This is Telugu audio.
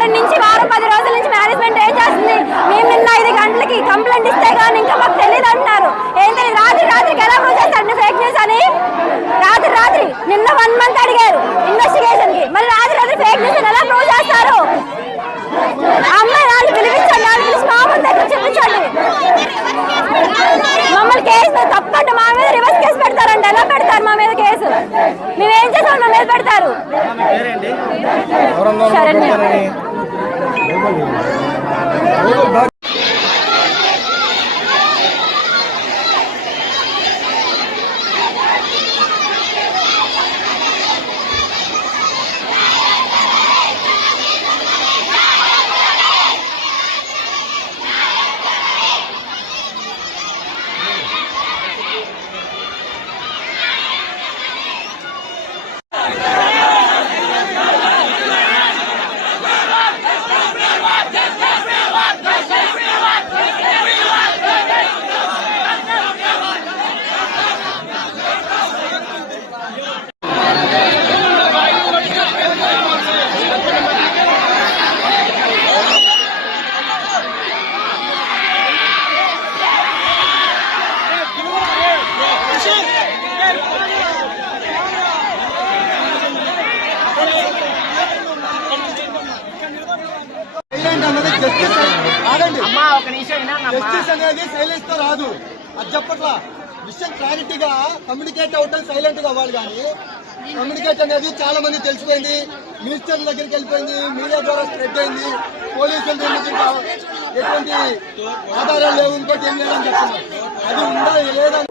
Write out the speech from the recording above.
వారం నుంచి 10 రోజుల నుంచి మేనేజ్మెంట్ ఏం చేస్తుంది? మేము నిన్న 5 గంటలకి కంప్లైంట్ ఇస్తే కానీ ఇంకా మాకు తెలియదు అంటున్నారు. ఏంటని రాత్రికి ఎలా ప్రూవ్ చేస్తారండి ఫేక్ న్యూస్ అని? రాత్రి నిన్న 1 మంత్ అడిగారు ఇన్వెస్టిగేషన్ కి, మరి రాత్రి ఫేక్ న్యూస్ ఎలా ప్రూవ్ చేస్తారు? అమ్మాయి వాళ్ళు పిలిపించండి, వాళ్ళు పిలిచి మా ముందు దగ్గర చూపించండి. మమ్మల్ని కేసు తప్పకుండా మా మీద రివర్స్ కేసు పెడతారండి. ఎలా పెడతారు మా మీద కేసు? మేమేం చేసాం మా మీద పెడతారు? శరణ్య. జస్టిస్ అనేది సైలెన్స్ తో రాదు. అది చెప్పట్లా. విషయం క్లారిటీగా కమ్యూనికేట్ అవటం సైలెంట్ గా అవ్వాలి. కానీ కమ్యూనికేట్ అనేది చాలా మంది తెలిసిపోయింది, మినిస్టర్ల దగ్గరికి వెళ్ళిపోయింది, మీడియా ద్వారా స్ప్రెడ్ అయింది. పోలీసులు ఎటువంటి ఆధారాలు లేవు, ఇంకోటి ఏం లేదని చెప్తున్నారు. అది ఉందా లేదా?